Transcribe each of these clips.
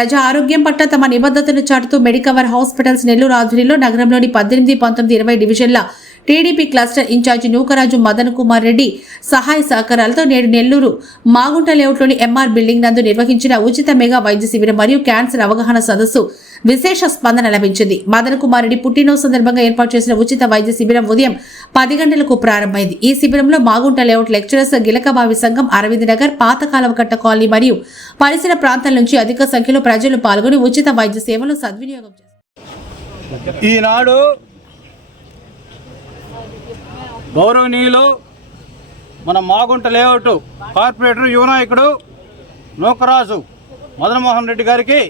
ప్రజా ఆరోగ్యం పట్ల తమ నిబద్ధతను చాటుతూ మెడికవర్ హాస్పిటల్స్ నెల్లూరు ఆధ్వర్యంలో నగరంలోని 18, 19, 20 డివిజన్ల TDP cluster incharge Nookaraju Madan Kumar Reddy సహాయ సహకారాలతో నేడు నెల్లూరు మాగుంట లేఅవుట్లోని ఎంఆర్ బిల్డింగ్ నందు నిర్వహించిన ఉచిత మెగా వైద్య శిబిరం మరియు క్యాన్సర్ అవగాహన సదస్సు విశేష స్పందన లభించింది. మదన్ కుమార్ రెడ్డి పుట్టినరోజు సందర్భంగా ఏర్పాటు చేసిన ఉచిత వైద్య శిబిరం ఉదయం 10 గంటలకు ప్రారంభమైంది. ఈ శిబిరంలో మాగుంట లేఅవుట్ లెక్చరర్స్, గిలకబావి సంఘం, అరవింద్ నగర్, పాత కాలవకట్ట కాలనీ మరియు పరిసర ప్రాంతాల నుంచి అధిక సంఖ్యలో ప్రజలు పాల్గొని ఉచిత వైద్య సేవలు సద్వినియోగం చేశారు. ఈనాడు గౌరవనీయులు మన మాగుంట లేఅవుట్ కార్పొరేటర్ యువ నాయకుడు నూకరాజు మదన్మోహన్ రెడ్డి గారికి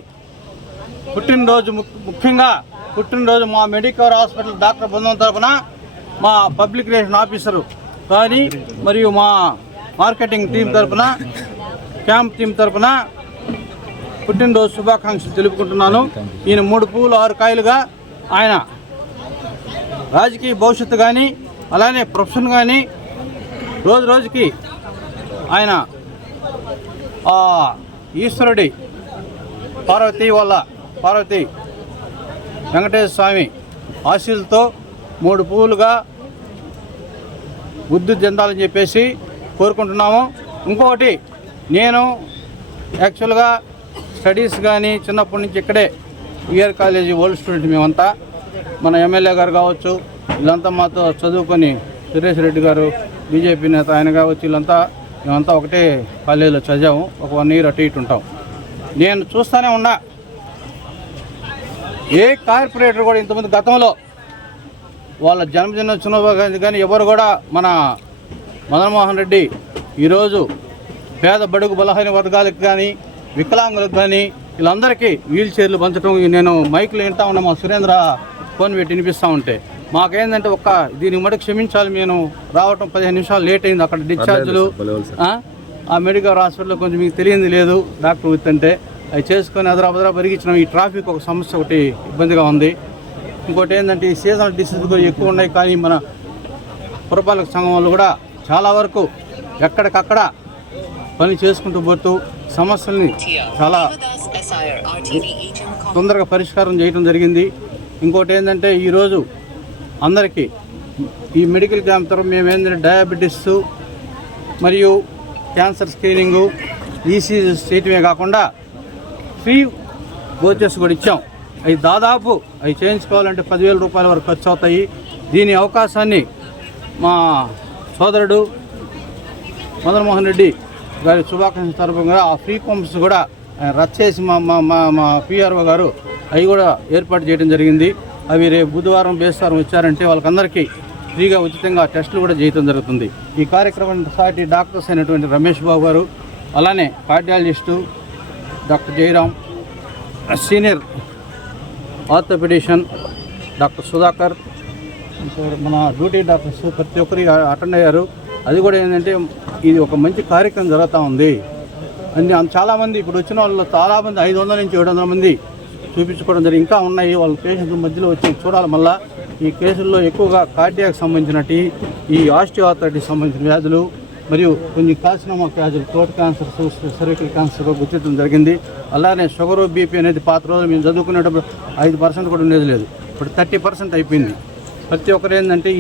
పుట్టినరోజు, ముఖ్యంగా పుట్టినరోజు మా మెడికవర్ హాస్పిటల్ డాక్టర్ బృందం తరఫున, మా పబ్లిక్ రిలేషన్ ఆఫీసరు కానీ మరియు మా మార్కెటింగ్ టీం తరఫున, క్యాంప్ టీం తరఫున పుట్టినరోజు శుభాకాంక్షలు తెలుపుకుంటున్నాను. ఈయన 3 పూలు 6 కాయలుగా ఆయన రాజకీయ భవిష్యత్తు కానీ అలానే ప్రొఫెషన్ కానీ రోజు రోజుకి ఆయన ఈశ్వరుడి పార్వతి వెంకటేశ్వర స్వామి ఆశీస్సులతో 3 పువ్వులుగా వృద్ధి చెందాలని చెప్పేసి కోరుకుంటున్నాము. ఇంకొకటి, నేను యాక్చువల్గా స్టడీస్ కానీ చిన్నప్పటి నుంచి ఇక్కడే విఆర్ కాలేజీ ఓల్డ్ స్టూడెంట్ మేమంతా. మన ఎమ్మెల్యే గారు కావచ్చు, వీళ్ళంతా మాతో చదువుకొని, సురేష్ రెడ్డి గారు బీజేపీ నేత, ఆయన కావచ్చు, వీళ్ళంతా మేమంతా ఒకటే కాలేజీలో చదివాము. ఒక 1 ఇయర్ అటు ఇటు ఉంటాం. నేను చూస్తూనే ఉన్నా, ఏ కార్పొరేటర్ కూడా ఇంతమంది గతంలో వాళ్ళ జన్మదినోత్సవం కానీ ఎవరు కూడా మన మదన్మోహన్ రెడ్డి ఈరోజు పేద బడుగు బలహీన వర్గాలకు కానీ వికలాంగులకు కానీ వీళ్ళందరికీ వీల్ చైర్లు పంచడం, నేను మైకులు వింటా ఉన్నా, మా సురేంద్ర ఫోన్ పెట్టి వినిపిస్తూ ఉంటే మాకేందంటే దీనికి మటుకు క్షమించాలి. నేను రావటం 15 నిమిషాలు లేట్ అయింది. అక్కడ డిశ్చార్జులు, ఆ మెడికల్ హాస్పిటల్లో కొంచెం మీకు తెలియంది లేదు, డాక్టర్ వృత్తంటే అవి చేసుకొని అదరా పెరిగించినాం. ఈ ట్రాఫిక్ ఒక సమస్య ఒకటి ఇబ్బందిగా ఉంది. ఇంకోటి ఏంటంటే ఈ సీజనల్ డిసీజ్ కూడా ఎక్కువ ఉన్నాయి. కానీ మన పురపాలక సంఘం వాళ్ళు కూడా చాలా వరకు ఎక్కడికక్కడ పని చేసుకుంటూ పోతూ సమస్యల్ని చాలా తొందరగా పరిష్కారం చేయడం జరిగింది. ఇంకోటి ఏంటంటే ఈరోజు అందరికీ ఈ మెడికల్ క్యాంప్ తరఫు మేము ఏంటంటే డయాబెటీస్ మరియు క్యాన్సర్ స్క్రీనింగు, ఈసీజీ చేయటమే కాకుండా ఫ్రీ కోచెస్ కూడా ఇచ్చాం. అవి దాదాపు చేయించుకోవాలంటే 10,000 రూపాయల వరకు ఖర్చు అవుతాయి. దీని అవకాశాన్ని మా సోదరుడు మదన్మోహన్ రెడ్డి గారి శుభాకాంక్షల తరఫుగా ఆ ఫ్రీ పంప్స్ కూడా రద్దు చేసి మా పిఆర్ఓ గారు అవి కూడా ఏర్పాటు చేయడం జరిగింది. అవి రేపు బుధవారం బేస్తవారం వచ్చారంటే వాళ్ళకందరికీ ఫ్రీగా ఉచితంగా టెస్టులు కూడా చేయడం జరుగుతుంది. ఈ కార్యక్రమం సాటి డాక్టర్స్ అయినటువంటి రమేష్ బాబు గారు, అలానే cardiologist doctor Jayaram, senior orthopaedician doctor Sudhakar, మన డ్యూటీ డాక్టర్స్ ప్రతి ఒక్కరి అటెండ్ అయ్యారు. అది కూడా ఏంటంటే ఇది ఒక మంచి కార్యక్రమం జరుగుతూ ఉంది. చాలామంది ఇప్పుడు వచ్చిన వాళ్ళు చాలామంది 500 నుంచి 700 మంది చూపించుకోవడం జరిగింది. ఇంకా ఉన్నాయి వాళ్ళ పేషెంట్ల మధ్యలో వచ్చి చూడాలి. మళ్ళీ ఈ కేసుల్లో ఎక్కువగా కార్డియాక్ సంబంధించినట్టు, ఈ ఆస్టియోఆర్థరైటిస్ సంబంధించిన వ్యాధులు మరియు కొన్ని కార్సినోమా వ్యాధులు, థ్రోట్ క్యాన్సర్, సర్వికల్ క్యాన్సర్ గుర్తించడం జరిగింది. అలానే షుగరు, బీపీ అనేది పాత రోజులు మేము చదువుకునేటప్పుడు 5% కూడా ఉండేది లేదు, ఇప్పుడు 30% అయిపోయింది. ప్రతి ఒక్కరు ఏంటంటే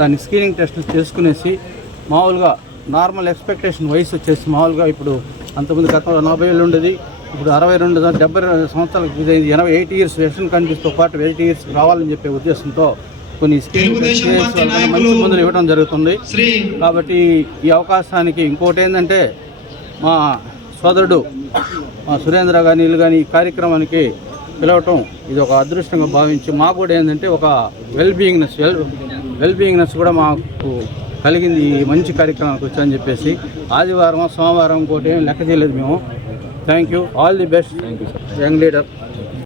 దాన్ని స్క్రీనింగ్ టెస్టులు చేసుకునేసి మామూలుగా నార్మల్ ఎక్స్పెక్టేషన్ వయసు వచ్చేసి మామూలుగా ఇప్పుడు అంతమంది గతంలో 40 ఏళ్ళు ఉండేది, ఇప్పుడు 62, 70 సంవత్సరాలకు ఇదైంది. 88 ఇయర్స్ వెస్టర్న్ కంట్రీస్తో పాటు 80 ఇయర్స్ రావాలని చెప్పే ఉద్దేశంతో కొన్ని స్కీమ్స్ మంచి మందులు ఇవ్వడం జరుగుతుంది. కాబట్టి ఈ అవకాశానికి ఇంకోటి ఏంటంటే మా సోదరుడు మా సురేంద్ర కానీ వీళ్ళు కానీ ఈ కార్యక్రమానికి పిలవటం ఇది ఒక అదృష్టంగా భావించి మాకు కూడా ఏంటంటే ఒక వెల్ బీయింగ్నెస్ కూడా మాకు కలిగింది. ఈ మంచి కార్యక్రమానికి వచ్చాయని చెప్పేసి ఆదివారం, సోమవారం ఇంకోటి ఏం లెక్క చేయలేదు మేము. Thank you, all the best young leader.